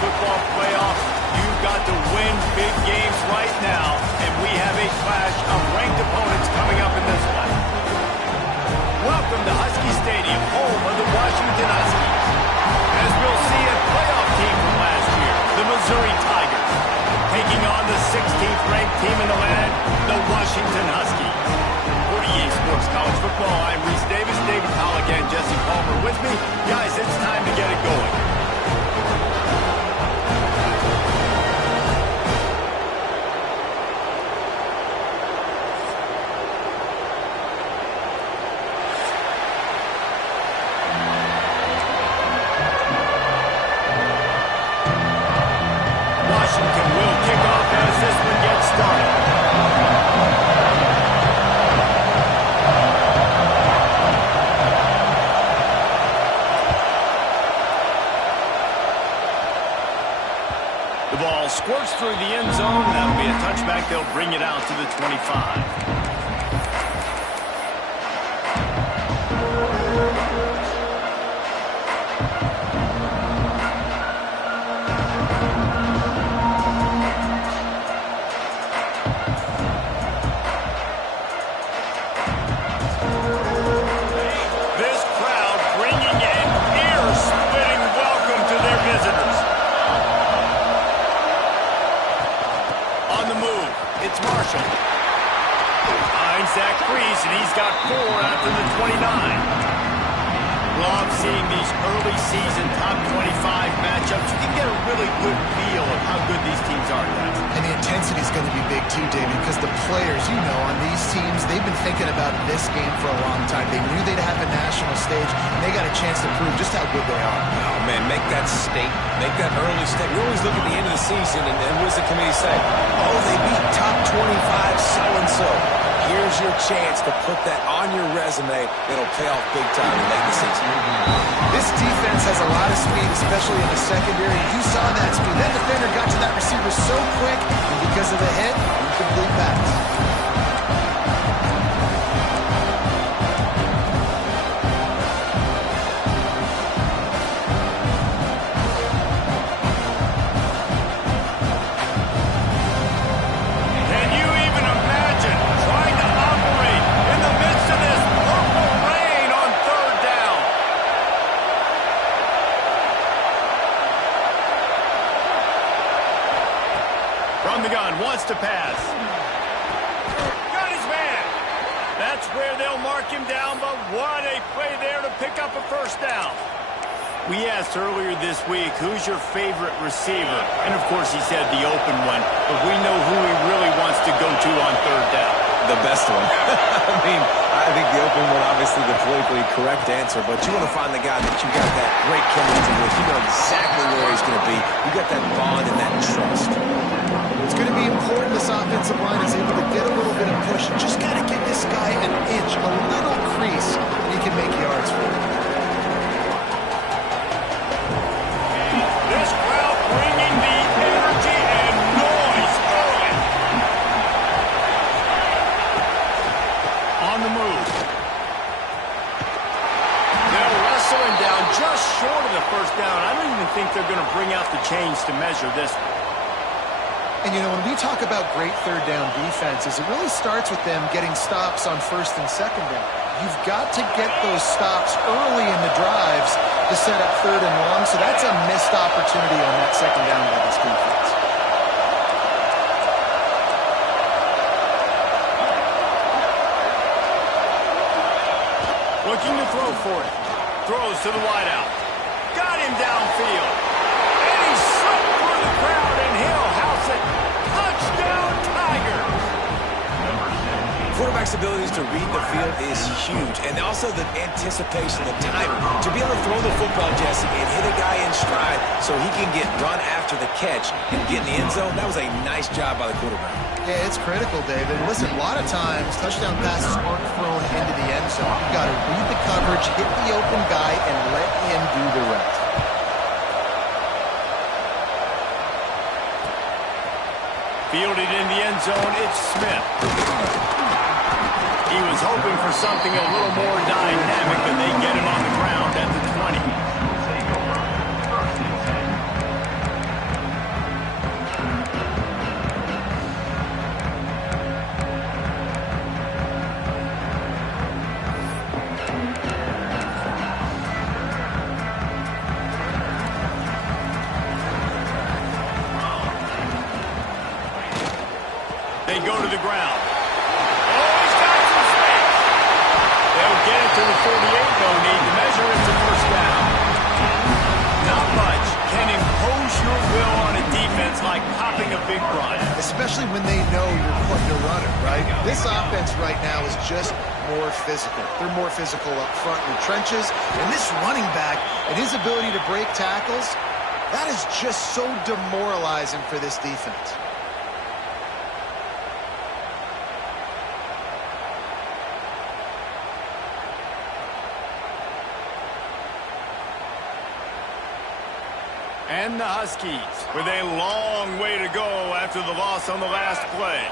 football playoffs, you've got to win big games right now, and we have a clash of ranked opponents coming up in this one. Welcome to Husky Stadium, home of the Washington Huskies. As we'll see a playoff team from last year, the Missouri Tigers, taking on the 16th ranked team in the land, the Washington Huskies. For EA Sports College Football, I'm Reese Davis, David Pollack, and Jesse Palmer with me. Guys, it's time to get it going. Washington will kick off as this one gets started. The ball squirts through the end zone. That'll be a touchback. They'll bring it out to the 25. It's Marshall. Finds Zach Priest, and he's got 4 after the 29. Love seeing these early season top 25 matchups. You can get a really good feel of how good these teams are, guys. And the intensity is going to be big too, David, because the players, you know, on these teams, they've been thinking about this game for a long time. They knew they'd have a national stage, and they got a chance to prove just how good they are. Oh, man, make that statement. Make that early statement. We always look at the end of the season, and what does the committee say? Oh, they beat top 25 so-and-so. Here's your chance to put that on your resume. It'll pay off big time in late in the season. This defense has a lot of speed, especially in the secondary. You saw that speed. That defender got to that receiver so quick, and because of the hit, incomplete pass. From the gun, wants to pass. Got his man. That's where they'll mark him down, but what a play there to pick up a first down. We asked earlier this week, who's your favorite receiver? And, of course, he said the open one, but we know who he really wants to go to on third down. The best one. I mean, I think the open one, obviously the politically correct answer, but you want to find the guy that you got that great chemistry with. You know exactly where he's going to be. You got that bond and that trust. It's going to be important this offensive line is able to get a little bit of push. Just got to give this guy an inch, a little crease, and he can make yards for it. This crowd bringing the energy and noise early. On the move. They'll wrestle him down just short of the first down. I don't even think they're going to bring out the chains to measure this one. And, you know, when we talk about great third down defenses, it really starts with them getting stops on first and second down. You've got to get those stops early in the drives to set up third and long, so that's a missed opportunity on that second down by this defense. Looking to throw for it. Throws to the wideout. Got him downfield. And he's slipped through the crowd, and he'll house it. Touchdown, Tiger. Quarterback's abilities to read the field is huge, and also the anticipation, the timing. To be able to throw the football, Jesse, and hit a guy in stride so he can get run after the catch and get in the end zone, that was a nice job by the quarterback. Yeah, it's critical, David. Listen, a lot of times, touchdown passes aren't thrown into the end zone. You've got to read the coverage, hit the open guy, and let him do the rest. Fielded in the end zone, it's Smith. He was hoping for something a little more dynamic, but they get him on the ground at the 20. they go to the ground. Oh, he's got some space. They'll get it to the 48, though, need to measure it to first down. Not much can impose your will on a defense like popping a big run. Especially when they know you're putting a runner, right? This offense right now is just more physical. They're more physical up front in the trenches. And this running back and his ability to break tackles, that is just so demoralizing for this defense. And the Huskies with a long way to go after the loss on the last play.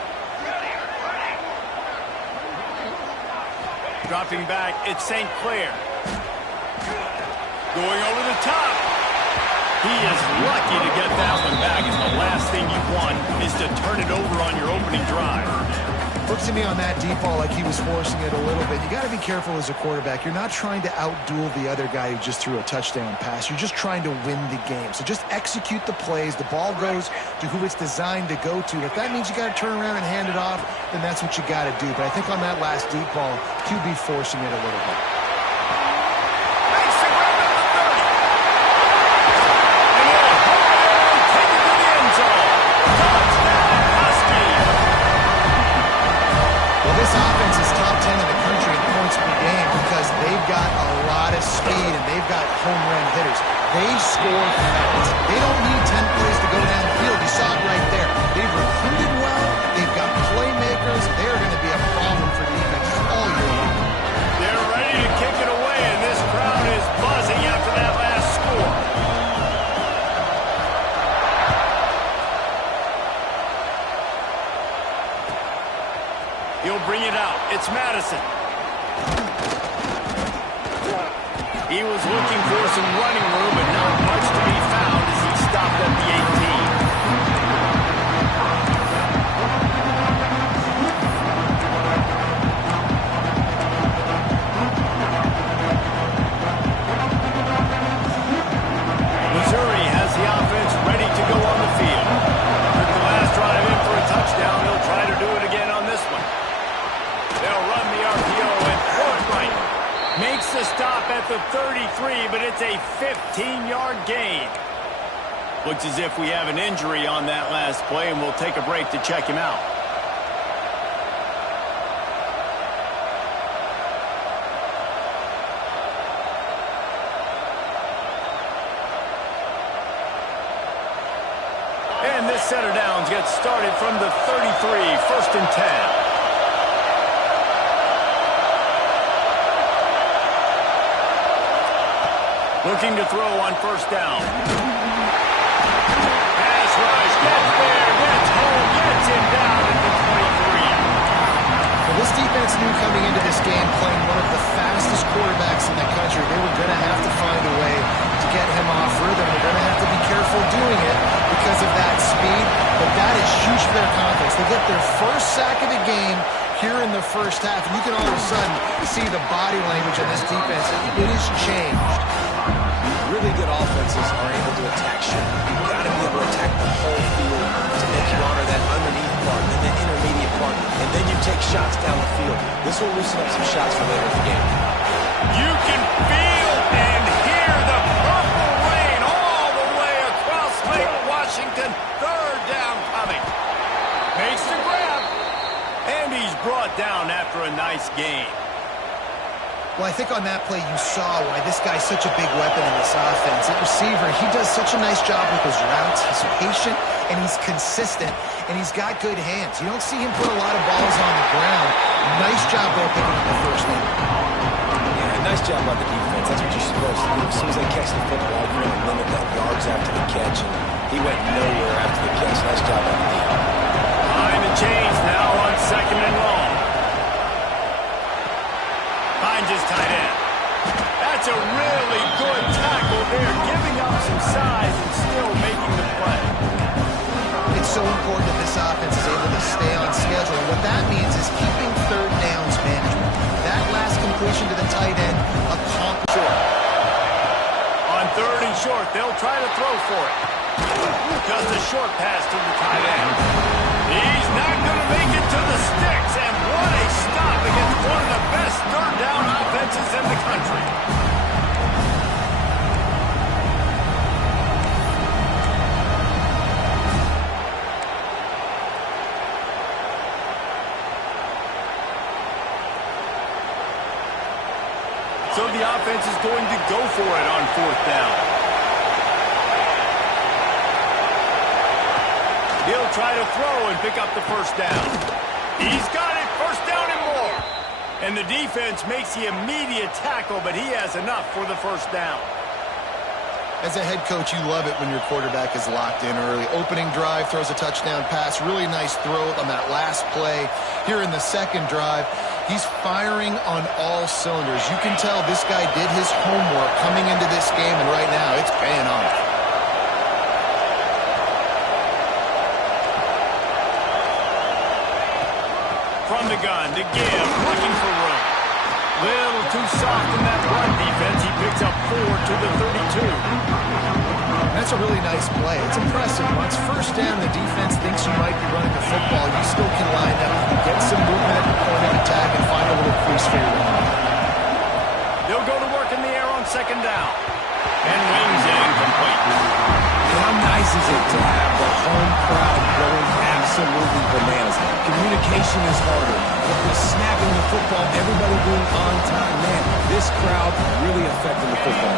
Dropping back, it's St. Clair. Going over the top. He is lucky to get that one back, and the last thing you want is to turn it over on your opening drive. Looks to me on that deep ball like he was forcing it a little bit. You got to be careful as a quarterback. You're not trying to outduel the other guy who just threw a touchdown pass. You're just trying to win the game. So just execute the plays. The ball goes to who it's designed to go to. If that means you got to turn around and hand it off, then that's what you got to do. But I think on that last deep ball, QB forcing it a little bit. This offense is top 10 in the country in points per game because they've got a lot of speed and they've got home run hitters. They score fast. They don't need 10 plays to go downfield. You saw it right there. They've recruited well. They've got playmakers. They're going to be a problem for defenses all year long. They're ready to kick it away, and this crowd is buzzing after that last score. He'll bring it out. It's Madison. He was looking for some running room, but not much to be found as he stopped at the 18. Missouri has the offense ready to go on the field. Took the last drive in for a touchdown. They'll try to do it again on this one. They'll run the RPO and throw it right. Makes the stop at the 33, but it's a 15-yard gain. Looks as if we have an injury on that last play, and we'll take a break to check him out. And this set of downs gets started from the 33, 1st and 10. Looking to throw on first down. Pass rush, gets there, gets home, gets him down at the 23. Well, this defense knew coming into this game playing one of the fastest quarterbacks in the country. They were going to have to find a way to get him off rhythm. They're going to have to be careful doing it because of that speed. But that is huge for their confidence. They get their first sack of the game here in the first half. And you can all of a sudden see the body language of this defense. It has changed. Really good offenses are able to attack short. You've got to be able to attack the whole field to make you honor that underneath part and the intermediate part, and then you take shots down the field. This will loosen up some shots for later in the game. You can feel and hear the purple rain all the way across Lake Washington. 3rd down coming. Makes the grab, and he's brought down after a nice gain. Well, I think on that play you saw why this guy's such a big weapon in this offense. At receiver, he does such a nice job with his routes. He's patient, and he's consistent, and he's got good hands. You don't see him put a lot of balls on the ground. Nice job there picking up the first down. Yeah, nice job by the defense. That's what you're supposed to do. As soon as they catch the football, you're going to limit that yards after the catch, and he went nowhere after the catch. Nice job by the defense. Behind the chains now on 2nd and long. Finds his tight end. That's a really good tackle there, giving up some size and still making the play. It's so important that this offense is able to stay on schedule. And what that means is keeping 3rd downs management. That last completion to the tight end, accomplished. On 3rd and short, they'll try to throw for it. Just a short pass to the tight end. He's not going to make it to the sticks, and what a stop against one of the best third down offenses in the country. So the offense is going to go for it on fourth down. He'll try to throw and pick up the first down. He's got it, first down and more. And the defense makes the immediate tackle, but he has enough for the first down. As a head coach, you love it when your quarterback is locked in early. Opening drive, throws a touchdown pass. Really nice throw on that last play. Here in the second drive, he's firing on all cylinders. You can tell this guy did his homework coming into this game, and right now it's paying off. From the gun to give, looking for room. Little too soft in that run defense. He picks up 4 to the 32. That's a really nice play. It's impressive. Once first down, the defense thinks you might be running the football. You still can line up, get some movement at the point of attack, and find a little crease for your run. They'll go to work in the air on second down. And wings it incomplete. How nice is it to have the home crowd going absolutely bananas? Communication is harder. With snapping the football, everybody being on time. Man, this crowd really affecting the football.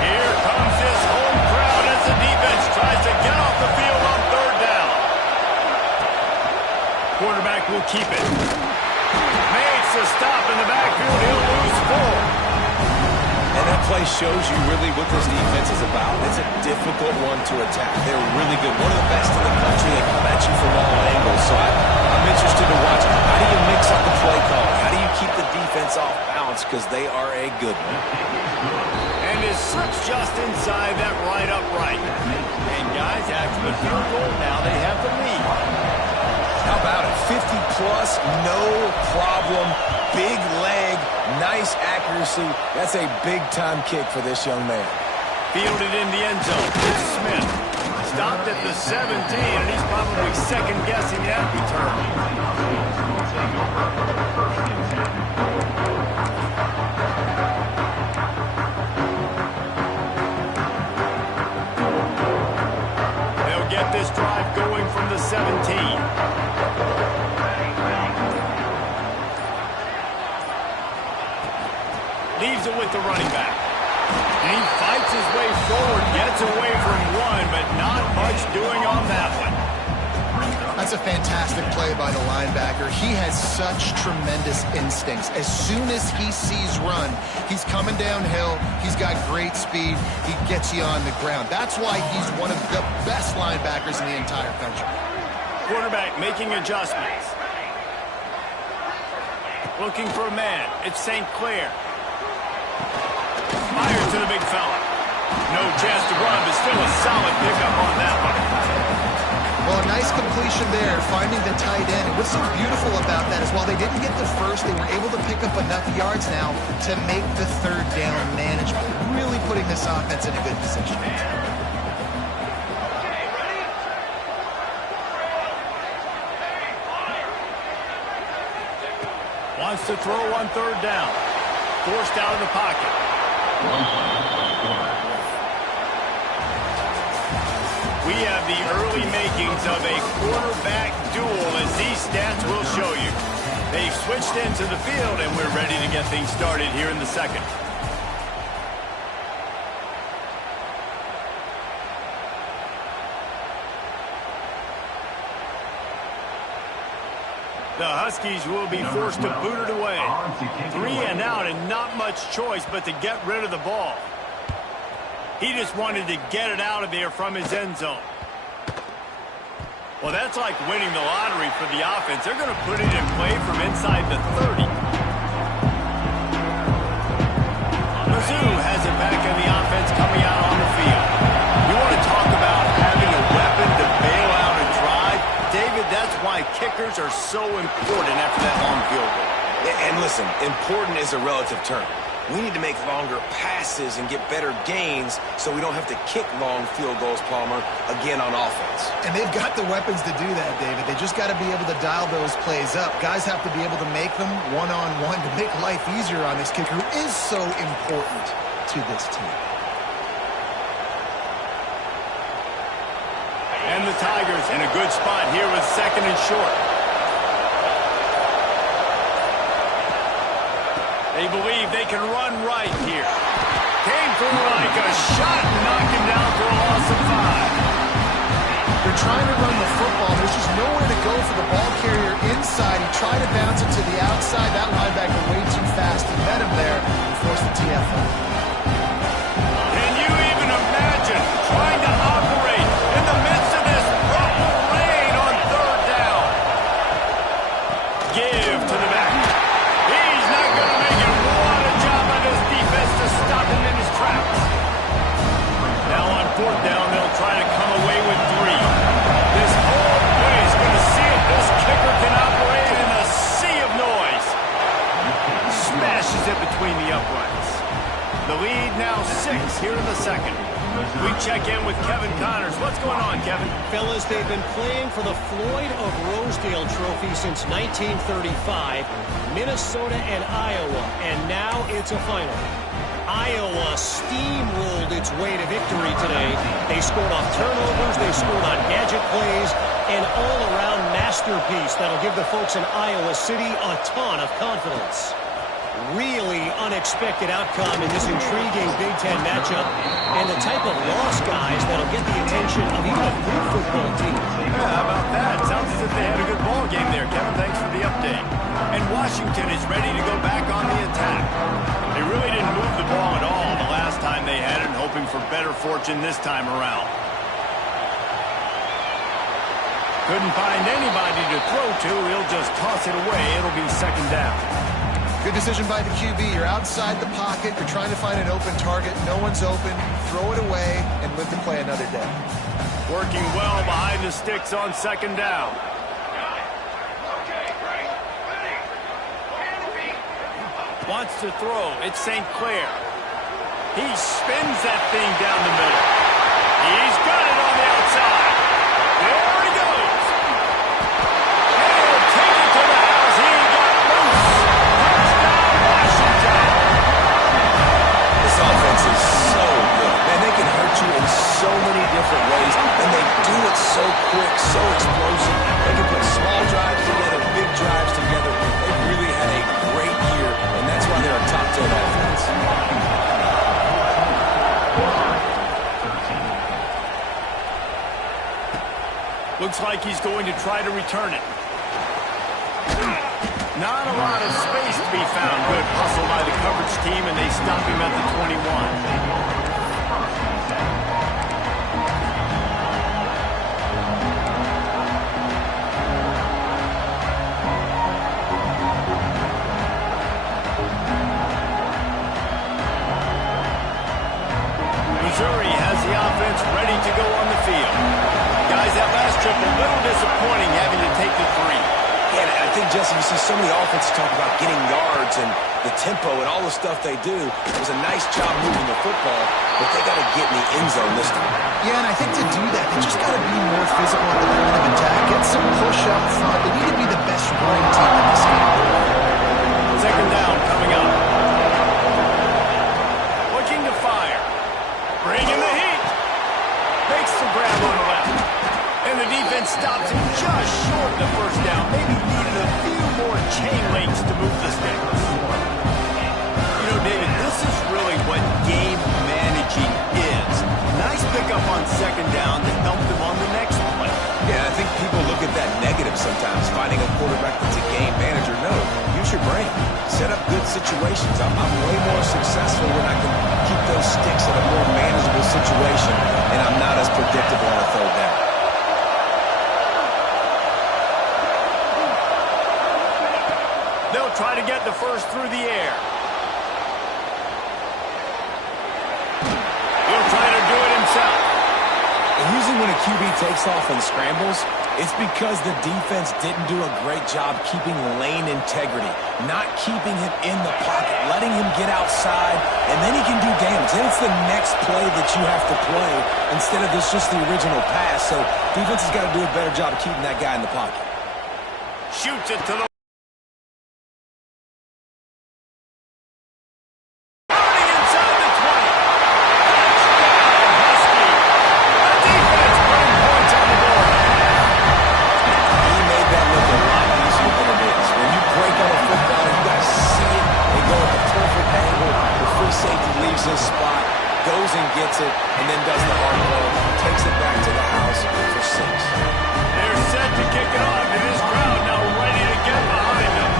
Here comes this home crowd as the defense tries to get off the field on third down. Quarterback will keep it. Makes a stop in the backfield. He'll lose 4. And that play shows you really what this defense is about. It's a difficult one to attack. They're really good. One of the best in the country. They come at you from all angles. So I'm interested to watch. How do you mix up the play call? How do you keep the defense off balance? Because they are a good one. And it slips just inside that right upright. And guys, after the field goal, now they have the lead. How about it? 50-plus, no problem. Big leg, nice accuracy. That's a big-time kick for this young man. Fielded in the end zone. It's Smith. Stopped at the 17, and he's probably second-guessing that return. They'll get this drive going from the 17. Leaves it with the running back. And he fights his way forward, gets away from one, but not much doing on that one. That's a fantastic play by the linebacker. He has such tremendous instincts. As soon as he sees run, he's coming downhill. He's got great speed. He gets you on the ground. That's why he's one of the best linebackers in the entire country. Quarterback making adjustments. Looking for a man. It's St. Clair. Fires to the big fella. No chance to run, but still a solid pickup on that one. Well, a nice completion there, finding the tight end. And what's so beautiful about that is while they didn't get the first, they were able to pick up enough yards now to make the third down manageable. Really putting this offense in a good position. Wants to throw on third down. Forced out of the pocket. We have the early makings of a quarterback duel, as these stats will show you. They've switched into the field, and we're ready to get things started here in the second. The Huskies will be forced to boot it away. 3 and out, and not much choice but to get rid of the ball. He just wanted to get it out of there from his end zone. Well, that's like winning the lottery for the offense. They're going to put it in play from inside the 30. Mizzou has it back in the offense coming out on the field. You want to talk about having a weapon to bail out a drive? David, that's why kickers are so important after that long field goal. And listen, important is a relative term. We need to make longer passes and get better gains so we don't have to kick long field goals, Palmer, again on offense. And they've got the weapons to do that, David. They just got to be able to dial those plays up. Guys have to be able to make them one-on-one to make life easier on this kicker who is so important to this team. And the Tigers in a good spot here with 2nd and short. They believe they can run right here. Came through like a shot and knocked him down for a loss of 5. They're trying to run the football. There's just nowhere to go for the ball carrier inside. He tried to bounce it to the outside. That linebacker way too fast. He met him there and forced the TFL. Can you even imagine trying to operate in the midst of this purple rain on 3rd down? Give to the back. He's not going to make it. What a job by this defense to stop him in his tracks. Now on 4th down, they'll try to come away with 3. This whole place going to see if this kicker can operate in a sea of noise. Smashes it between the uprights. The lead now 6 here in the 2nd. We check in with Kevin Connors. What's going on, Kevin? Fellas, they've been playing for the Floyd of Rosedale Trophy since 1935, Minnesota and Iowa, and now it's a final. Iowa steamrolled its way to victory today. They scored off turnovers, they scored on gadget plays, an all-around masterpiece that'll give the folks in Iowa City a ton of confidence. Really unexpected outcome in this intriguing Big Ten matchup, and the type of loss, guys, that'll get the attention of even a good football team. Yeah, how about that? Sounds as if they had a good ball game there, Kevin. Thanks for the update. And Washington is ready to go back on the attack. They really didn't move the ball at all the last time they had it, hoping for better fortune this time around. Couldn't find anybody to throw to. He'll just toss it away. It'll be 2nd down. Good decision by the QB. You're outside the pocket. You're trying to find an open target. No one's open. Throw it away and live to play another day. Working well behind the sticks on 2nd down. Wants to throw. It's St. Clair. He spins that thing down the middle. He's got it on the outside. There he goes. He'll take it to the house. He got loose. Touchdown, Washington. This offense is so good. Man, they can hurt you in so many different ways, and they do it so quick, so explosive. They can put small drives together, big drives together. They've really had a great year, and that's why they're a top 10 offense. Looks like he's going to try to return it. Not a lot of space to be found. Good hustle by the coverage team, and they stop him at the 21. Missouri has the offense ready to go on the field. Guys, that last trip a little disappointing having to take the 3. Yeah, and I think, Jesse, you see so many offenses talk about getting yards and the tempo and all the stuff they do. It was a nice job moving the football, but they got to get in the end zone this time. Yeah, and I think to do that, they just got to be more physical at the point of attack. Get some push up front. They need to be the best running team in this game. 2nd down coming up. Looking to fire. Bringing the heat. Makes the grab on the left. And the defense stops him just short of the 1st down. Maybe needed a few more chain links to move the sticks. You know, David, this is really what game managing is. Nice pickup on 2nd down that helped them on the next play. Yeah, I think people look at that negative sometimes, finding a quarterback that's a game manager. No, use your brain. Set up good situations. I'm way more successful when I can keep those sticks in a more manageable situation, and I'm not as predictable on a 3rd down. They'll try to get the first through the air. He'll try to do it himself. And using when a QB takes off and scrambles, it's because the defense didn't do a great job keeping lane integrity, not keeping him in the pocket, letting him get outside, and then he can do damage. Then it's the next play that you have to play instead of just the original pass. So defense has got to do a better job of keeping that guy in the pocket. Shoots it to the his spot, goes and gets it, and then does the hard work, takes it back to the house for 6. They're set to kick it off, and this crowd now ready to get behind them.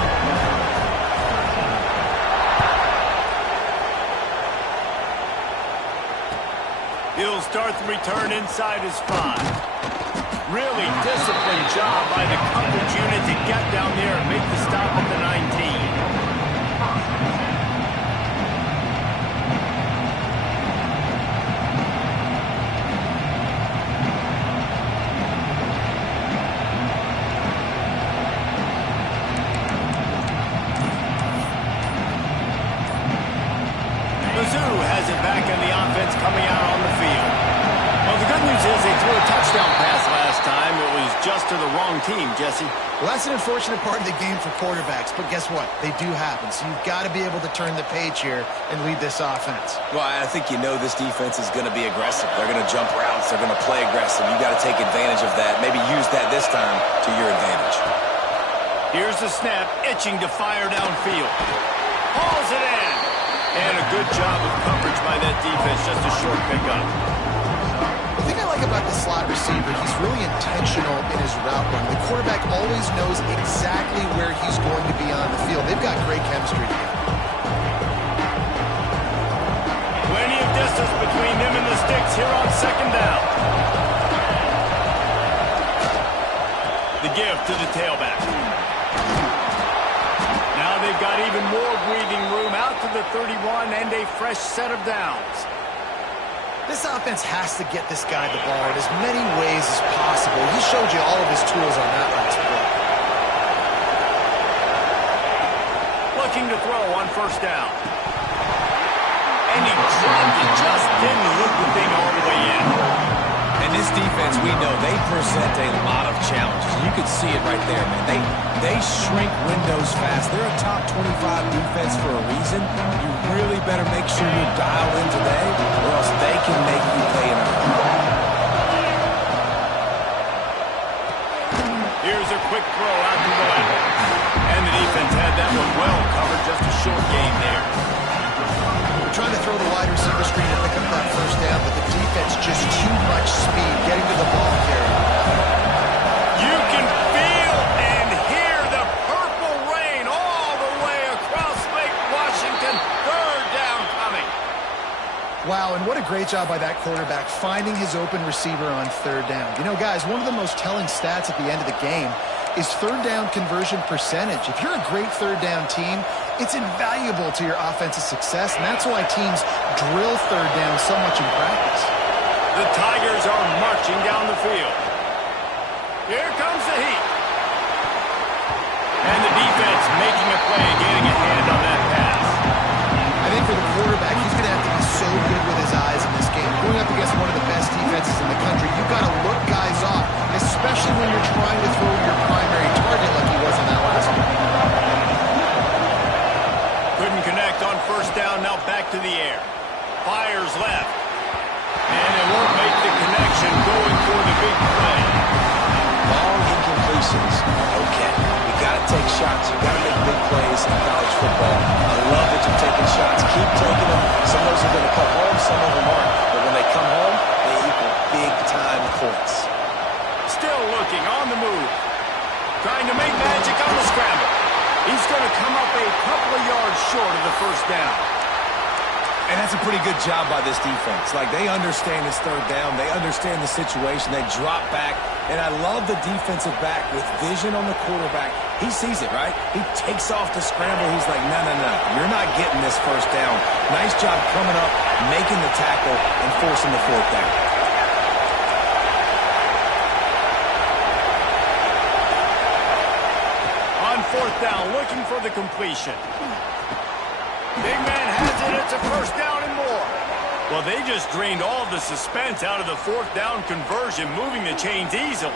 He'll start the return inside his 5. Really disciplined job by the coverage unit to get down there and make the stop at the 19. Mizzou has it back in the offense coming out on the field. Well, the good news is they threw a touchdown pass last time. It was just to the wrong team, Jesse. Well, that's an unfortunate part of the game for quarterbacks, but guess what? They do happen, so you've got to be able to turn the page here and lead this offense. Well, I think you know this defense is going to be aggressive. They're going to jump routes. They're going to play aggressive. You've got to take advantage of that. Maybe use that this time to your advantage. Here's the snap, itching to fire downfield. Hauls it in. And a good job of coverage by that defense, just a short pickup. The thing I like about the slot receiver, he's really intentional in his route run. The quarterback always knows exactly where he's going to be on the field. They've got great chemistry together. Plenty of distance between them and the sticks here on second down. The give to the tailback. Now they've got even more breathing room out to the 31 and a fresh set of downs. This offense has to get this guy the ball in as many ways as possible. He showed you all of his tools on that last play. Looking to throw on first down. And he dropped it, just didn't loop the thing all the way in. And this defense, we know, they present a lot of challenges. You can see it right there, man. They shrink windows fast. They're a top 25 defense for a reason. You really better make sure you're dialed in today, or else they can make you pay in a hurry. Here's a quick throw out to the left. And the defense had that one well covered, just a short game there. Trying to throw the wide receiver screen to pick up that first down, but the defense just too much speed getting to the ball carrier. You can feel and hear the purple rain all the way across Lake Washington. Third down coming. Wow, and what a great job by that quarterback finding his open receiver on third down. You know, guys, one of the most telling stats at the end of the game is third down conversion percentage. If you're a great third down team, it's invaluable to your offensive success, and that's why teams drill third down so much in practice. The Tigers are marching down the field. Here comes the heat. And the defense making a play, gaining a hand on that pass. I think for the quarterback, he's going to have to be so good with his eyes in this game. Going up against one of the best defenses in the country, you've got to look guys off, especially when you're trying to throw your primary target like he was in that last one. Couldn't connect on first down, now back to the air. Fires left. And it won't make the connection, going for the big play. Long incompletions. Okay. You got to take shots. You got to make big plays in college football. I love that you're taking shots. Keep taking them. Some of those are going to come home, some of them aren't. But when they come home, they equal big-time points. Still looking on the move. Trying to make magic on the scramble. He's going to come up a couple of yards short of the first down. And that's a pretty good job by this defense. Like, they understand it's third down. They understand the situation. They drop back. And I love the defensive back with vision on the quarterback. He sees it, right? He takes off the scramble. He's like, no, no, no. You're not getting this first down. Nice job coming up, making the tackle, and forcing the fourth down. looking for the completion. Big man has it. It's a first down and more. Well, they just drained all the suspense out of the fourth down conversion, moving the chains easily.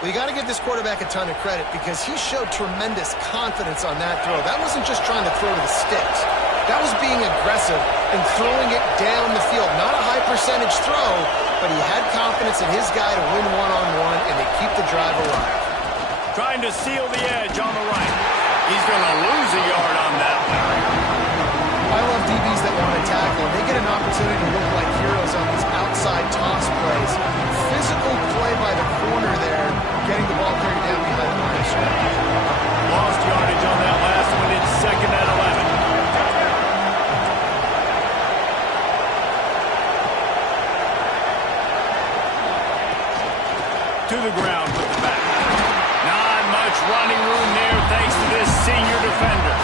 Well, you got to give this quarterback a ton of credit because he showed tremendous confidence on that throw. That wasn't just trying to throw to the sticks. That was being aggressive and throwing it down the field. Not a high percentage throw, but he had confidence in his guy to win one-on-one and to keep the drive alive. Trying to seal the edge on the right. He's going to lose a yard on that one. I love DBs that want to tackle, and they get an opportunity to look like heroes on these outside toss plays. Physical play by the corner there, getting the ball carried down behind the line of scrimmage. Lost yardage on that last one. It's 2nd and 11. To the ground with the back. Not much running room there thanks to this senior defender.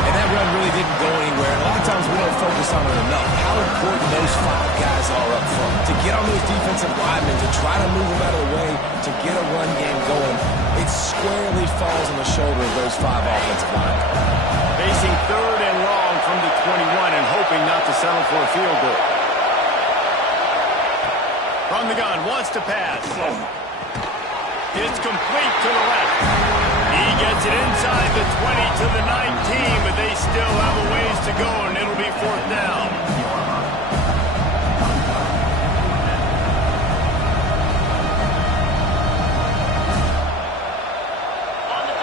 And that run really didn't go anywhere. A lot of times we don't focus on it enough. How important those 5 guys are up front. To get on those defensive linemen, to try to move them out of the way, to get a run game going, it squarely falls on the shoulder of those 5 offensive linemen. Facing 3rd and long from the 21 and hoping not to settle for a field goal. From the gun, wants to pass. It's complete to the left. He gets it inside the 20 to the 19, but they still have a ways to go, and it'll be 4th down.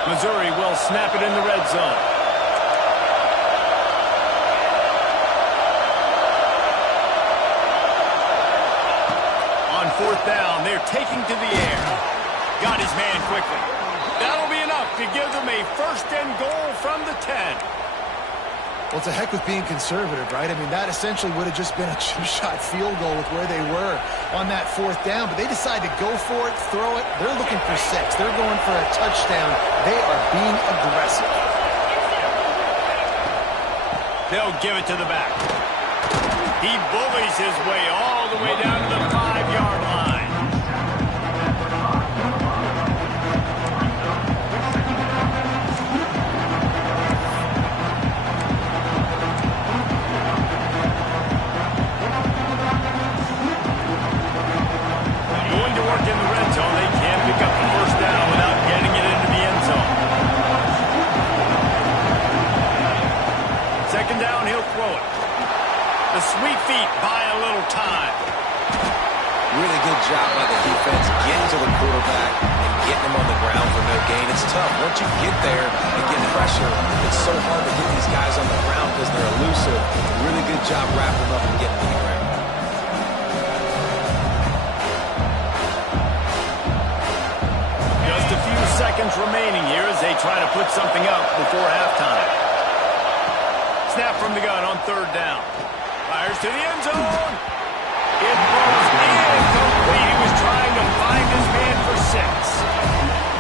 Missouri will snap it in the red zone. On 4th down, they're taking to the air. Got his man quickly. That'll be enough to give them a 1st and goal from the 10. Well, it's a heck with being conservative, right? I mean, that essentially would have just been a chip-shot field goal with where they were on that 4th down, but they decide to go for it, throw it. They're looking for 6. They're going for a touchdown. They are being aggressive. They'll give it to the back. He bullies his way all the way down to the 5-yard line. Going to work in the red zone. They can't pick up the 1st down without getting it into the end zone. 2nd down, he'll throw it. The sweet feet buy a little time. Really good job by the defense getting to the quarterback and getting him on the ground for no gain. It's tough. Once you get there and get pressure, it's so hard to get these guys on the ground because they're elusive. Really good job wrapping them up and getting to the ground. Just a few seconds remaining here as they try to put something up before halftime. Snap from the gun on 3rd down. Fires to the end zone. It falls incomplete. He was trying to find his man for 6.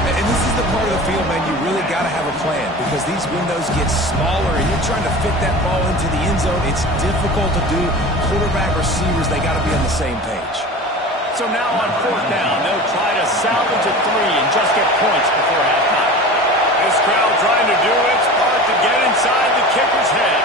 And this is the part of the field, man, you really got to have a plan because these windows get smaller and you're trying to fit that ball into the end zone. It's difficult to do. Quarterback, receivers, they got to be on the same page. So now on 4th down, they'll try to salvage a 3 and just get points before halftime. This crowd trying to do its part to get inside the kicker's head.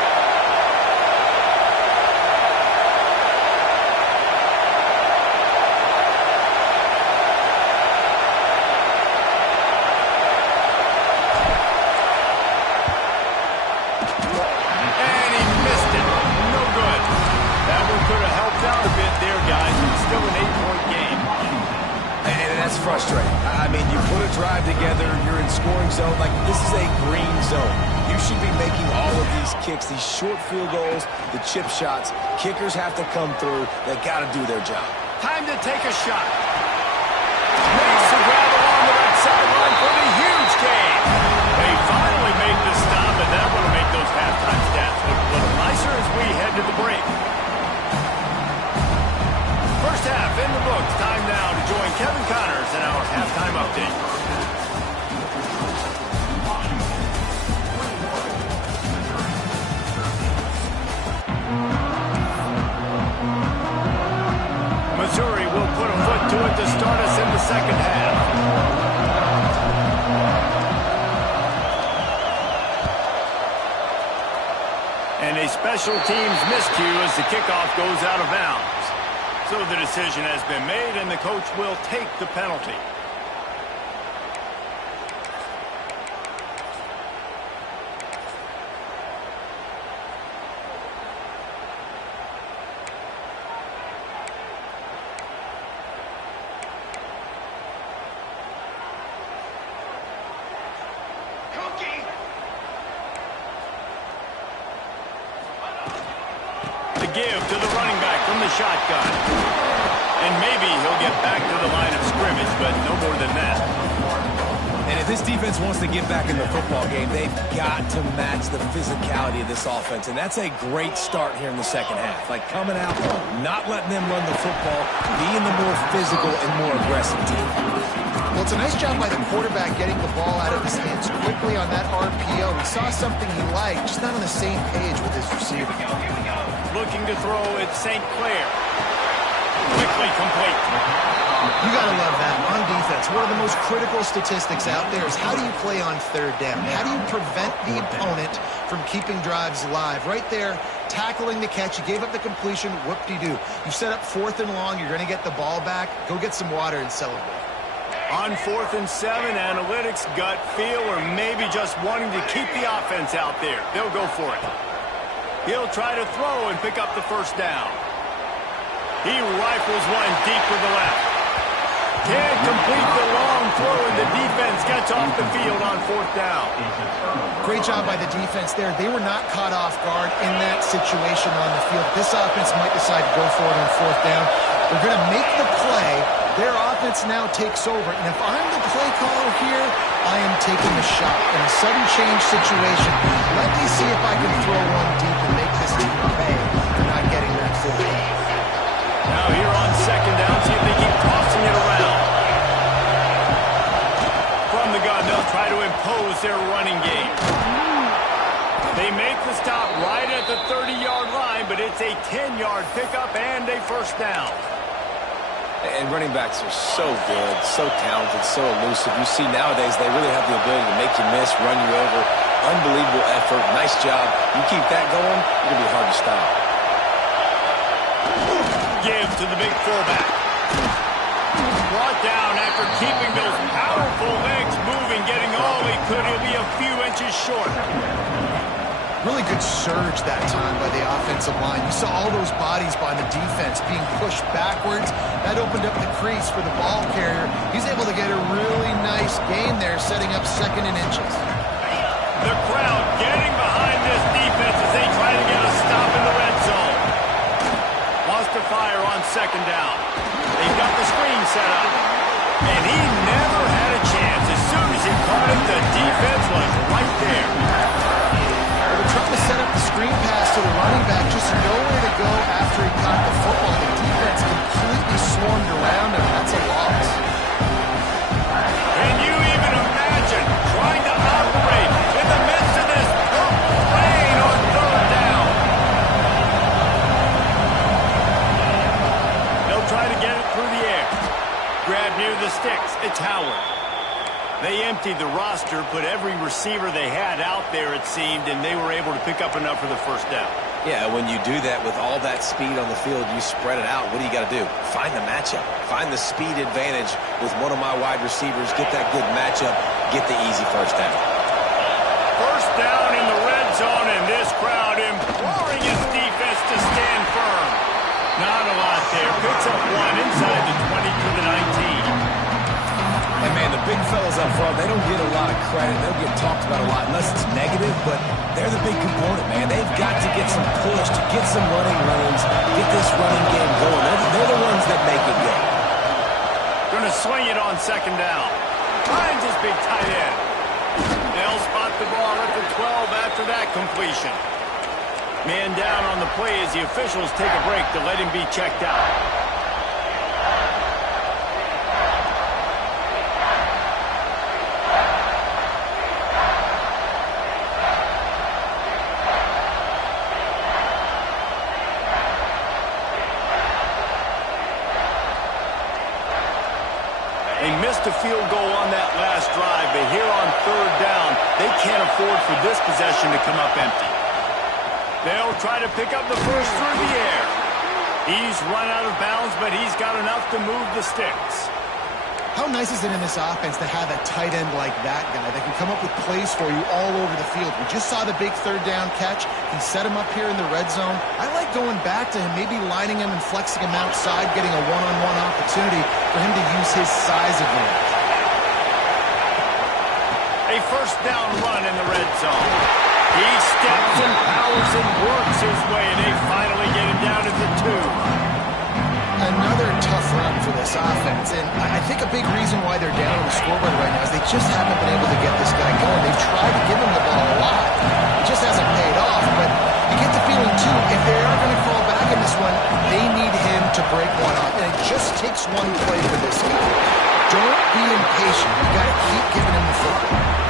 Frustrating. I mean, you put a drive together, you're in scoring zone. Like, this is a green zone. You should be making all of these kicks, these short field goals, the chip shots. Kickers have to come through. They got to do their job. Time to take a shot. Makes the grab along the right sideline for the huge gain. They finally made the stop, and that will make those halftime stats look a little nicer as we head to the break. First half in the books. Time now to join Kevin Connors in our halftime update. Missouri will put a foot to it to start us in the second half. a special teams miscue as the kickoff goes out of bounds. So the decision has been made, and the coach will take the penalty. Give to the running back from the shotgun. And maybe he'll get back to the line of scrimmage, but no more than that. And if this defense wants to get back in the football game, they've got to match the physicality of this offense. And that's a great start here in the second half. Like coming out, not letting them run the football, being the more physical and more aggressive team. Well, it's a nice job by the quarterback getting the ball out of his hands quickly on that RPO. He saw something he liked, just not on the same page with his receiver. Looking to throw at St. Clair. Quickly complete. You got to love that on defense. One of the most critical statistics out there is how do you play on third down? How do you prevent the opponent from keeping drives alive? Right there, tackling the catch. You gave up the completion. Whoop-de-doo. You set up 4th and long. You're going to get the ball back. Go get some water and celebrate. On 4th and 7, analytics, gut feel, or maybe just wanting to keep the offense out there. They'll go for it. He'll try to throw and pick up the first down. He rifles one deep to the left. Can't complete the long throw, and the defense gets off the field on 4th down. Great job by the defense there. They were not caught off guard in that situation on the field. This offense might decide to go for it on 4th down. They're going to make the play. Their offense now takes over. And if I'm the play caller here, I am taking a shot. In a sudden change situation, let me see if I can throw one deep and make this team pay for not getting that 4th down. Now here on 2nd down, see if they keep tossing it around. From the gun, they'll try to impose their running game. They make the stop right at the 30-yard line, but it's a 10-yard pickup and a first down. And running backs are so good, so talented, so elusive. You see nowadays they really have the ability to make you miss, run you over. Unbelievable effort. Nice job. You keep that going, you're going to be hard to stop. Give to the big fullback. Brought down after keeping those powerful legs moving, getting all he could. He'll be a few inches short. Really good surge that time by the offensive line. You saw all those bodies by the defense being pushed backwards. That opened up the crease for the ball carrier. He's able to get a really nice gain there, setting up 2nd and inches. The crowd getting behind this defense as they try to get a stop in the red zone. Wants to fire on 2nd down. They've got the screen set up. And he never had a chance. As soon as he caught it, the defense was right there. Trying to set up the screen pass to the running back, just nowhere to go after he caught the football. The defense completely swarmed around him. That's a loss. Can you even imagine trying to operate in the midst of this rain on 3rd down? They'll try to get it through the air. Grab near the sticks. It's Howard. They emptied the roster, put every receiver they had out there, it seemed, and they were able to pick up enough for the first down. Yeah, when you do that with all that speed on the field, you spread it out. What do you got to do? Find the matchup. Find the speed advantage with one of my wide receivers. Get that good matchup. Get the easy first down. First down in the red zone, and this crowd imploring its defense to stand firm. Not a lot there. Picks up one inside the 20 to the 19. And, man, the big fellas up front, they don't get a lot of credit. They'll get talked about a lot unless it's negative, but they're the big component, man. They've got to get some push, to get some running lanes, get this running game going. They're the ones that make it go. Going to swing it on 2nd down. Finds his big tight end. They'll spot the ball at the 12 after that completion. Man down on the play as the officials take a break to let him be checked out. They missed a field goal on that last drive, but here on 3rd down, they can't afford for this possession to come up empty. They'll try to pick up the first through the air. He's run out of bounds, but he's got enough to move the sticks. How nice is it in this offense to have a tight end like that guy that can come up with plays for you all over the field? We just saw the big third down catch. He set him up here in the red zone. I like going back to him, maybe lining him and flexing him outside, getting a one-on-one opportunity for him to use his size advantage. A first down run in the red zone. He steps and powers and works his way, and they finally get him down at the 2. Another tough run for this offense, and I think a big reason why they're down on the scoreboard right now is they just haven't been able to get this guy going. They've tried to give him the ball a lot. It just hasn't paid off, but you get the feeling, too, if they are going to fall back in this one, they need him to break one off, and it just takes one play for this guy. Don't be impatient. You got to keep giving him the football.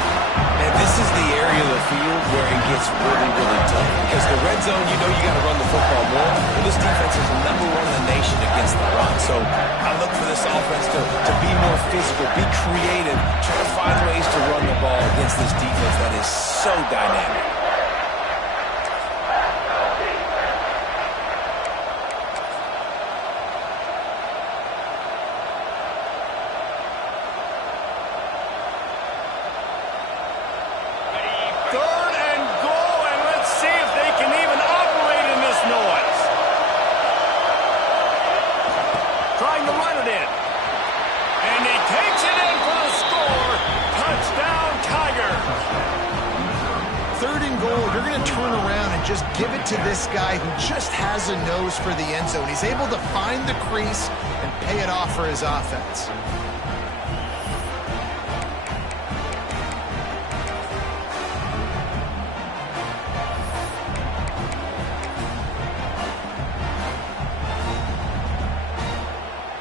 And this is the area of the field where it gets really, really tough. Because the red zone, you know you got to run the football more. Well, this defense is #1 in the nation against the run. So I look for this offense to be more physical, be creative, try to find ways to run the ball against this defense that is so dynamic. Just give it to this guy who just has a nose for the end zone. He's able to find the crease and pay it off for his offense.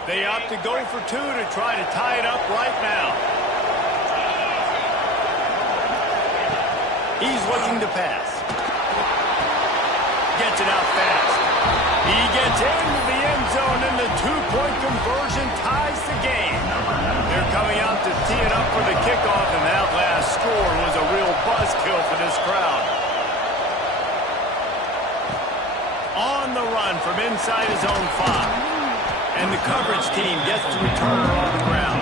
They opt to go for 2 to try to tie it up right now. He's looking to pass. Gets it out fast. He gets into the end zone, and the 2-point conversion ties the game. They're coming out to tee it up for the kickoff, and that last score was a real buzzkill for this crowd. On the run from inside his own 5. And the coverage team gets to return her on the ground.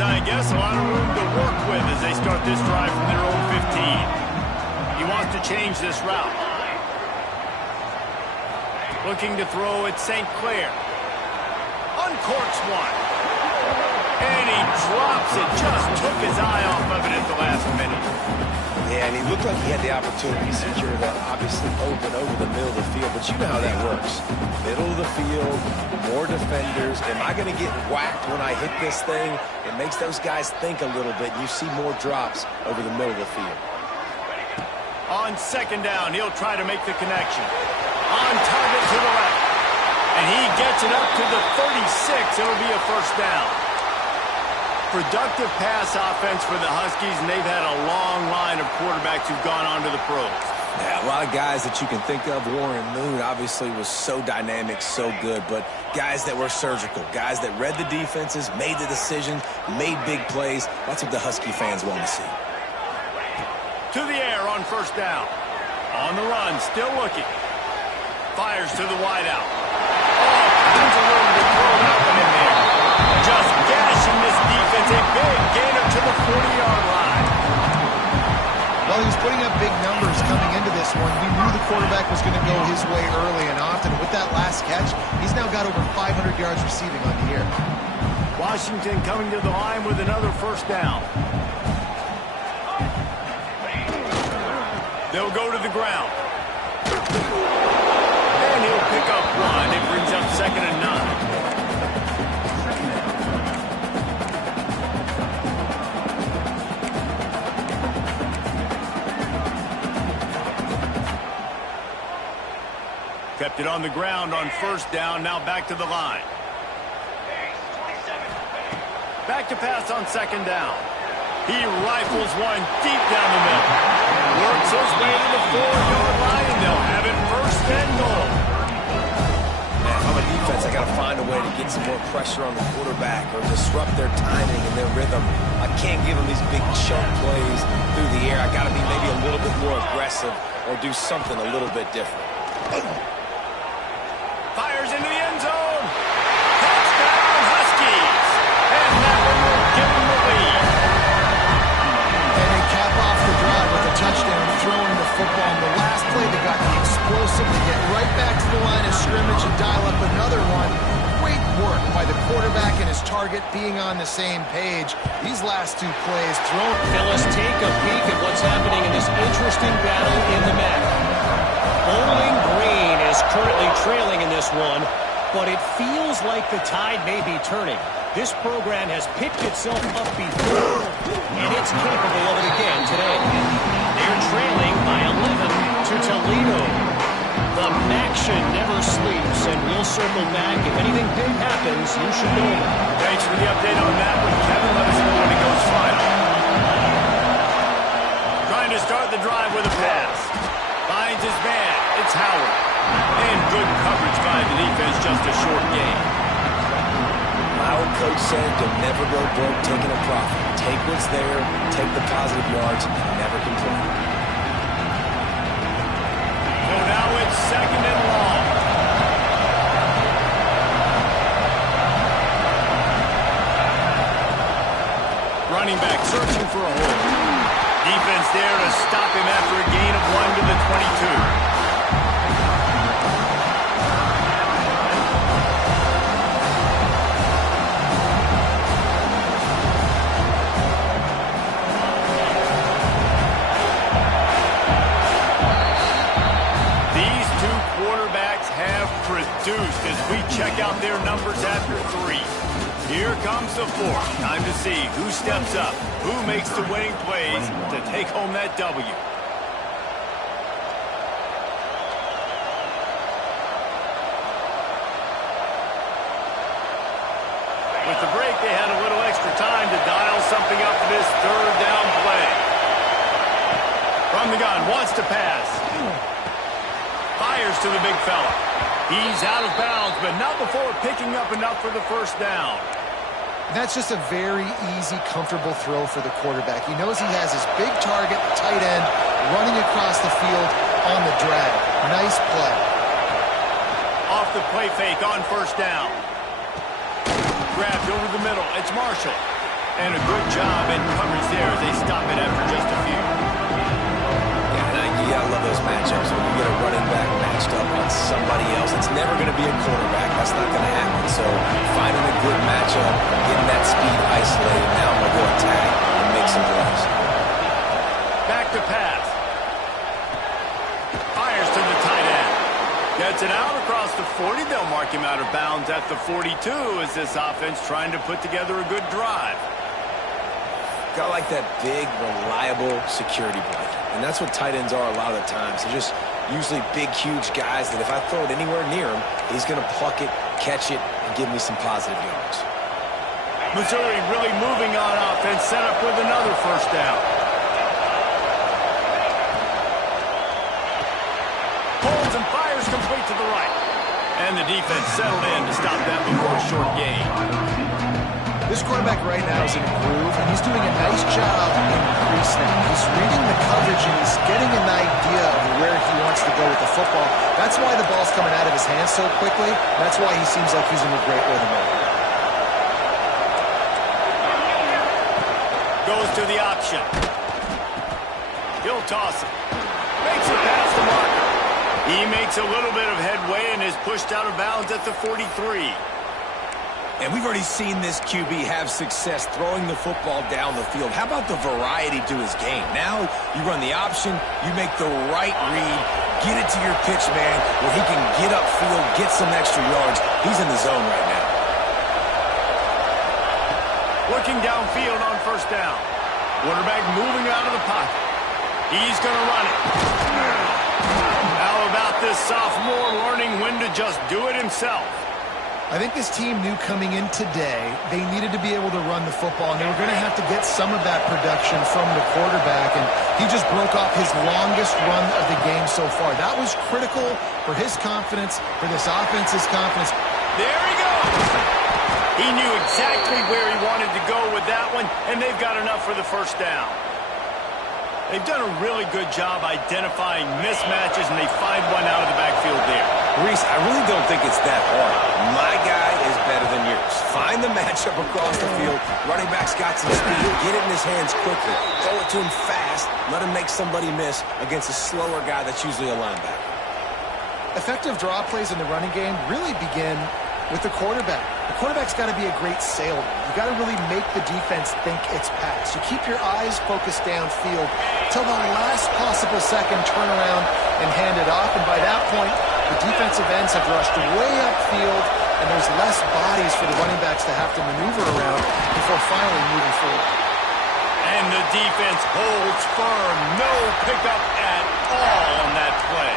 I guess a lot of room to work with as they start this drive from their own 15. He wants to change this route. Looking to throw at St. Clair. Uncorks one. And he drops it. Just took his eye off of it at the last minute. Yeah, and he looked like he had the opportunity to secure that obviously open over the middle of the field, but you know how that works. Middle of the field, more defenders. Am I going to get whacked when I hit this thing? It makes those guys think a little bit. You see more drops over the middle of the field. On second down, he'll try to make the connection. On target to the left. And he gets it up to the 36. It'll be a first down. Productive pass offense for the Huskies, and they've had a long line of quarterbacks who've gone on to the pros. Yeah, a lot of guys that you can think of. Warren Moon obviously was so dynamic, so good, but guys that were surgical, guys that read the defenses, made the decisions, made big plays. That's what the Husky fans want to see. To the air on first down. On the run, still looking. Fires to the wideout. Oh, tons of room to throw that one in there. Just gashing this defense. A big gainer to the 40-yard line. Well, he was putting up big numbers coming into this one. We knew the quarterback was going to go his way early and often. With that last catch, he's now got over 500 yards receiving on the year. Washington coming to the line with another first down. They'll go to the ground. And he'll pick up one. It brings up 2nd and 9. Kept it on the ground on first down. Now back to the line. Back to pass on second down. He rifles one deep down the middle. Works his way to the 4-yard line, and they'll have it 1st and goal. Man, from a defense, I got to find a way to get some more pressure on the quarterback or disrupt their timing and their rhythm. I can't give them these big chunk plays through the air. I got to be maybe a little bit more aggressive or do something a little bit different. Fires into the end zone. Touchdown, Huskies. And that one will give them the lead. And they cap off the drive with a touchdown, throwing the football on the last play. They got the explosive to get right back to the line of scrimmage and dial up another one. Great work by the quarterback and his target being on the same page. These last two plays thrown. Phyllis, take a peek at what's happening in this interesting battle in the MAC. Bowling Green is currently trailing in this one, but it feels like the tide may be turning. This program has picked itself up before, and it's capable of it again today. They're trailing by 11 to Toledo. The MACtion never sleeps, and we'll circle back. If anything big happens, you should know that. Thanks for the update on that one, Kevin. Let us know when it goes final. Trying to start the drive with a pass. Finds his man. It's Howard. And good coverage by the defense, just a short game. Our coach said to never go broke taking a profit. Take what's there, take the positive yards, and never complain. So now it's 2nd and long. Running back searching for a hole. Defense there to stop him after a gain of 1 to the 22. Produced as we check out their numbers after 3. Here comes the 4th. Time to see who steps up, who makes the winning plays to take home that W. With the break, they had a little extra time to dial something up for this 3rd down play. From the gun, wants to pass. Fires to the big fella. He's out of bounds, but not before picking up enough for the 1st down. That's just a very easy, comfortable throw for the quarterback. He knows he has his big target, tight end, running across the field on the drag. Nice play. Off the play fake on 1st down. Grabbed over the middle. It's Marshall. And a good job in coverage there as they stop it after just a few. Yeah, I love those matchups when you get a running back matched up on somebody else. It's never going to be a quarterback. That's not going to happen. So finding a good matchup, getting that speed isolated, now I'm going to go attack and make some plays. Back to pass. Fires to the tight end. Gets it out across the 40. They'll mark him out of bounds at the 42 as this offense trying to put together a good drive. Got like that big, reliable security blanket. And that's what tight ends are a lot of the times. They're just usually big, huge guys that if I throw it anywhere near him, he's going to pluck it, catch it, and give me some positive yards. Missouri really moving on offense, set up with another 1st down. Holds and fires complete to the right. And the defense settled in to stop that before a short gain. This quarterback right now is in a groove, and he's doing a nice job in pre-snap. He's reading the coverage, and he's getting an idea of where he wants to go with the football. That's why the ball's coming out of his hands so quickly. That's why he seems like he's in a great rhythm right now. Goes to the option. He'll toss it. Makes it past the marker. He makes a little bit of headway and is pushed out of bounds at the 43. And we've already seen this QB have success throwing the football down the field. How about the variety to his game? Now you run the option, you make the right read, get it to your pitch man where he can get upfield, get some extra yards. He's in the zone right now. Working downfield on 1st down. Quarterback moving out of the pocket. He's going to run it. How about this sophomore learning when to just do it himself? I think this team knew coming in today they needed to be able to run the football, and they were going to have to get some of that production from the quarterback, and he just broke off his longest run of the game so far. That was critical for his confidence, for this offense's confidence. There he goes. He knew exactly where he wanted to go with that one, and they've got enough for the first down. They've done a really good job identifying mismatches, and they find one out of the backfield there. Reese, I really don't think it's that hard. My guy is better than yours. Find the matchup across the field. Running back's got some speed. Get it in his hands quickly. Throw it to him fast. Let him make somebody miss against a slower guy that's usually a linebacker. Effective draw plays in the running game really begin with the quarterback. The quarterback's got to be a great salesman. You got to really make the defense think it's pass. You keep your eyes focused downfield till the last possible second, turn around and hand it off. And by that point, the defensive ends have rushed way upfield, and there's less bodies for the running backs to have to maneuver around before finally moving forward. And the defense holds firm. No pickup at all on that play.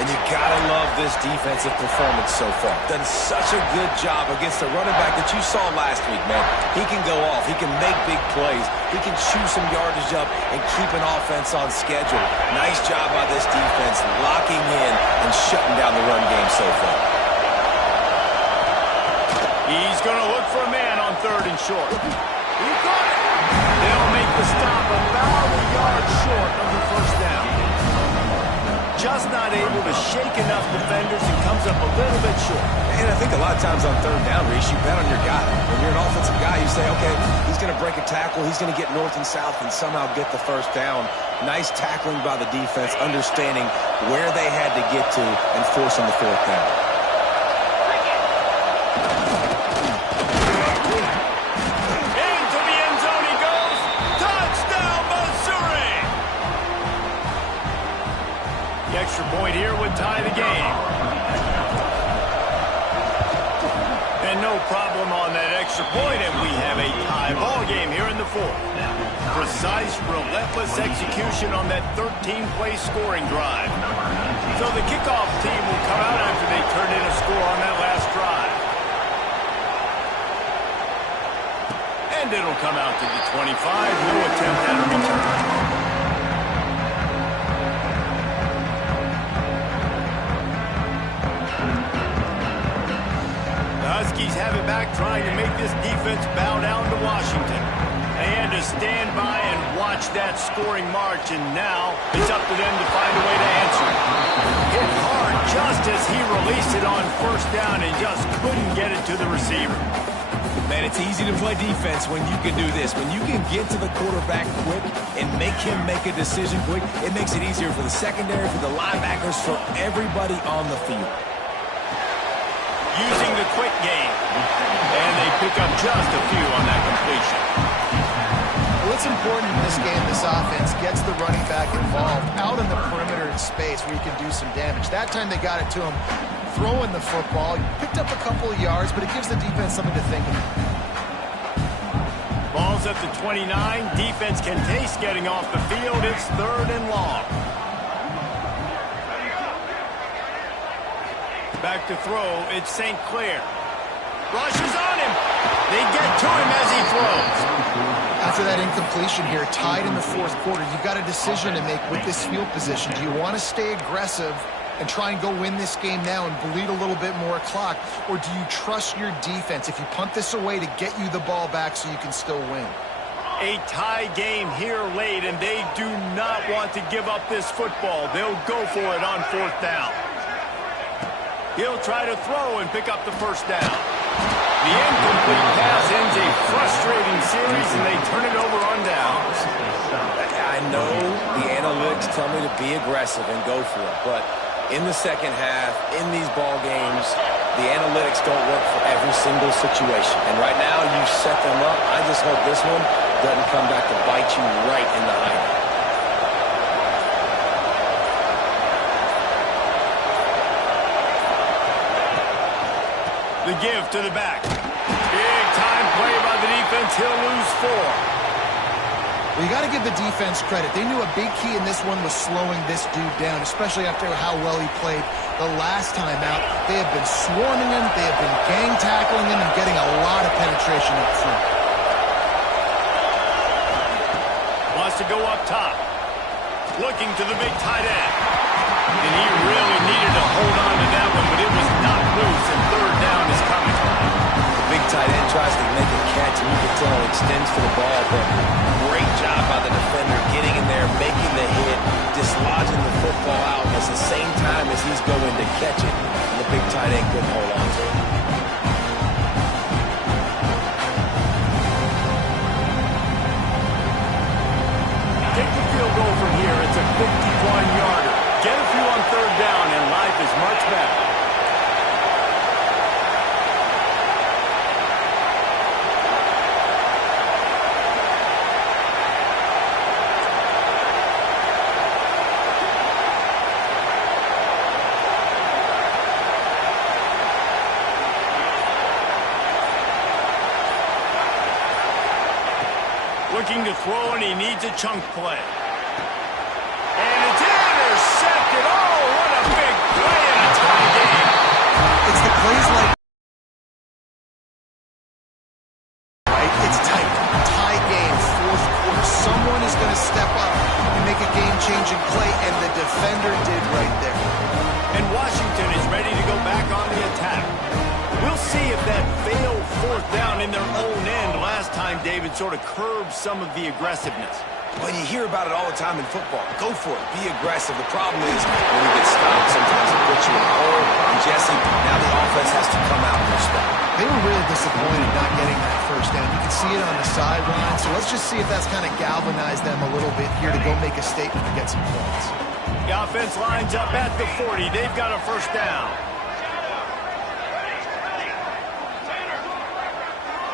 And you gotta love this defensive performance so far. Done such a good job against the running back that you saw last week, man. He can go off. He can make big plays. He can chew some yardage up and keep an offense on schedule. Nice job by this defense locking in and shutting down the run game so far. He's going to look for a man on 3rd and short. He got it. They'll make the stop about a yard short of the first down. Just not able to shake enough defenders and comes up a little bit short. And I think a lot of times on 3rd down, Reese, you bet on your guy. When you're an offensive guy, you say, okay, he's going to break a tackle, he's going to get north and south and somehow get the first down. Nice tackling by the defense, understanding where they had to get to and forcing the 4th down. Into the end zone he goes. Touchdown, Missouri! The extra point here would tie the game. And no problem on that extra point, and we have a tie ball game here in the 4th. Precise, relentless execution on that 13-play scoring drive. So the kickoff team will come out after they turn in a score on that last drive. And it'll come out to the 25. No attempt at a return. Huskies have it back, trying to make this defense bow down to Washington. They had to stand by and watch that scoring march, and now it's up to them to find a way to answer it. Hit hard just as he released it on 1st down and just couldn't get it to the receiver. Man, it's easy to play defense when you can do this. When you can get to the quarterback quick and make him make a decision quick, it makes it easier for the secondary, for the linebackers, for everybody on the field. Using the quick game. And they pick up just a few on that completion. Well, it's important in this game this offense gets the running back involved out in the perimeter in space where you can do some damage. That time they got it to him throwing the football. He picked up a couple of yards, but it gives the defense something to think about. Ball's at the 29. Defense can taste getting off the field. It's 3rd and long. Back to throw, it's St. Clair. Rushes on him. They get to him as he throws. After that incompletion here, tied in the 4th quarter, you've got a decision to make with this field position. Do you want to stay aggressive and try and go win this game now and bleed a little bit more clock? Or do you trust your defense if you punt this away to get you the ball back so you can still win? A tie game here late, and they do not want to give up this football. They'll go for it on 4th down. He'll try to throw and pick up the 1st down. The incomplete pass ends a frustrating series, and they turn it over on downs. I know the analytics tell me to be aggressive and go for it, but in the second half, in these ball games, the analytics don't work for every single situation. And right now, you set them up. I just hope this one doesn't come back to bite you right in the eye. The give to the back. Big time play by the defense. He'll lose 4. Well, you got to give the defense credit. They knew a big key in this one was slowing this dude down, especially after how well he played the last time out. They have been swarming him. They have been gang tackling him and getting a lot of penetration up front. Wants to go up top. Looking to the big tight end. And he really needed to hold on to that one, but it was not loose, and third down is coming. The big tight end tries to make a catch, and you can tell it extends for the ball, but great job by the defender getting in there, making the hit, dislodging the football out at the same time as he's going to catch it. And the big tight end couldn't hold on to it. Take the field goal from here. It's a 51-yarder. Get a few on third down, and life is much better. Looking to throw, and he needs a chunk play. And it's intercepted. Oh, what a big play in a tie game. It's the plays like, right? It's tight. Tie game, fourth quarter. Someone is going to step up and make a game-changing play, and the defender did right there. And Washington is ready to go back on the attack. We'll see if that failed fourth down in their own end last time, David, sort of curbed some of the aggressiveness. Well, you hear about it all the time in football. Go for it. Be aggressive. The problem is when you get stopped, sometimes it puts you in a hole. And Jesse, now the offense has to come out and respond. They were really disappointed not getting that first down. You can see it on the sideline. So let's just see if that's kind of galvanized them a little bit here to go make a statement and get some points. The offense lines up at the 40. They've got a first down.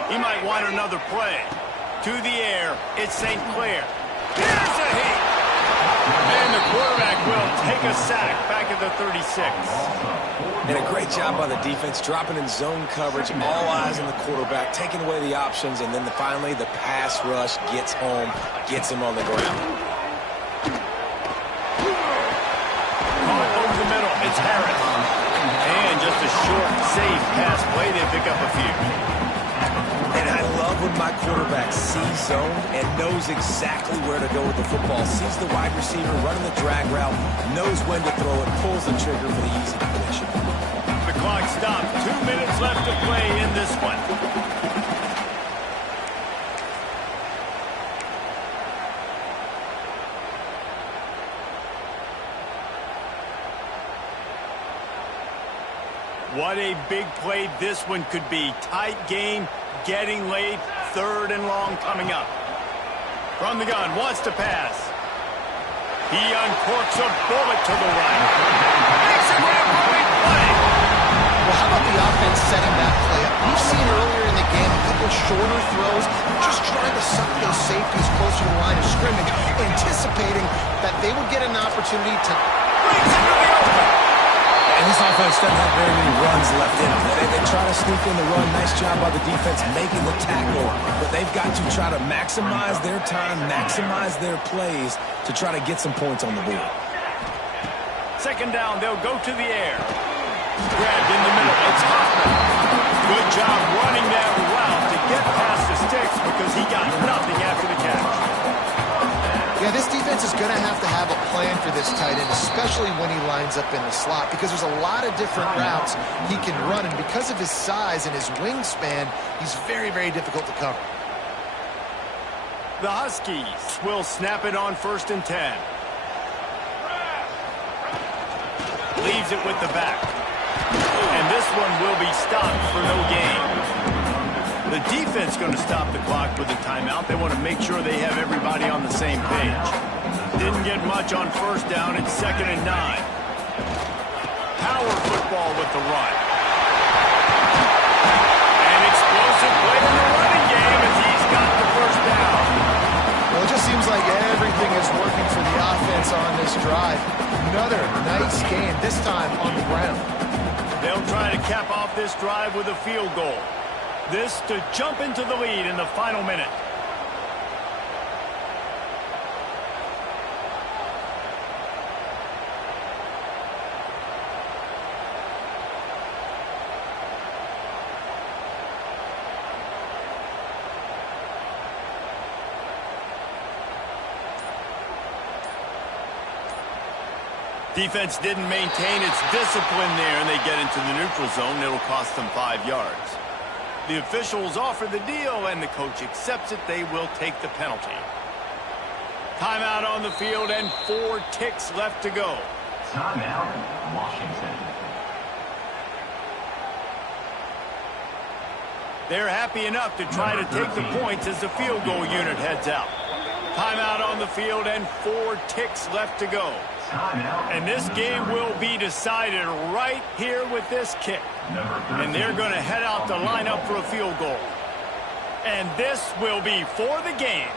He might want another play. To the air, it's St. Clair. Here's a hit. And the quarterback will take a sack back at the 36. And a great job by the defense, dropping in zone coverage, all eyes on the quarterback, taking away the options, and then finally the pass rush gets home, gets him on the ground. Caught over the middle, it's Harris. And just a short, safe pass play, they pick up a few. And I love when my quarterback sees zone and knows exactly where to go with the football. Sees the wide receiver running the drag route, knows when to throw it, pulls the trigger for the easy completion. The clock stopped. 2 minutes left to play in this one. What a big play this one could be. Tight game, getting late, third and long coming up. From the gun, wants to pass. He uncorks a bullet to the right. Makes a great play. Well, how about the offense setting that play up? We've seen earlier in the game a couple shorter throws, just trying to suck those safeties closer to the line of scrimmage, anticipating that they would get an opportunity to... Brings him to the open. And this offense doesn't have very many runs left in them. They try to sneak in the run. Nice job by the defense making the tackle. But they've got to try to maximize their time, maximize their plays to try to get some points on the board. Second down, they'll go to the air. Grabbed in the middle, it's Hoffman. Good job running that route to get past the sticks because he got nothing after the catch. Yeah, this defense is going to have a plan for this tight end, especially when he lines up in the slot, because there's a lot of different routes he can run, and because of his size and his wingspan, he's very, very difficult to cover. The Huskies will snap it on 1st and 10. Leaves it with the back. And this one will be stopped for no gain. The defense going to stop the clock with a timeout. They want to make sure they have everybody on the same page. Didn't get much on first down. It's 2nd and 9. Power football with the run. An explosive play in the running game as he's got the first down. Well, it just seems like everything is working for the offense on this drive. Another nice game, this time on the ground. They'll try to cap off this drive with a field goal. This to jump into the lead in the final minute. Defense didn't maintain its discipline there, and they get into the neutral zone. It'll cost them 5 yards. The officials offer the deal, and the coach accepts it. They will take the penalty. Timeout on the field, and 4 ticks left to go. Timeout, Washington. They're happy enough to try to take the points as the field goal unit heads out. Timeout on the field, and 4 ticks left to go. And this game will be decided right here with this kick. And they're going to head out to line up for a field goal. And this will be for the game.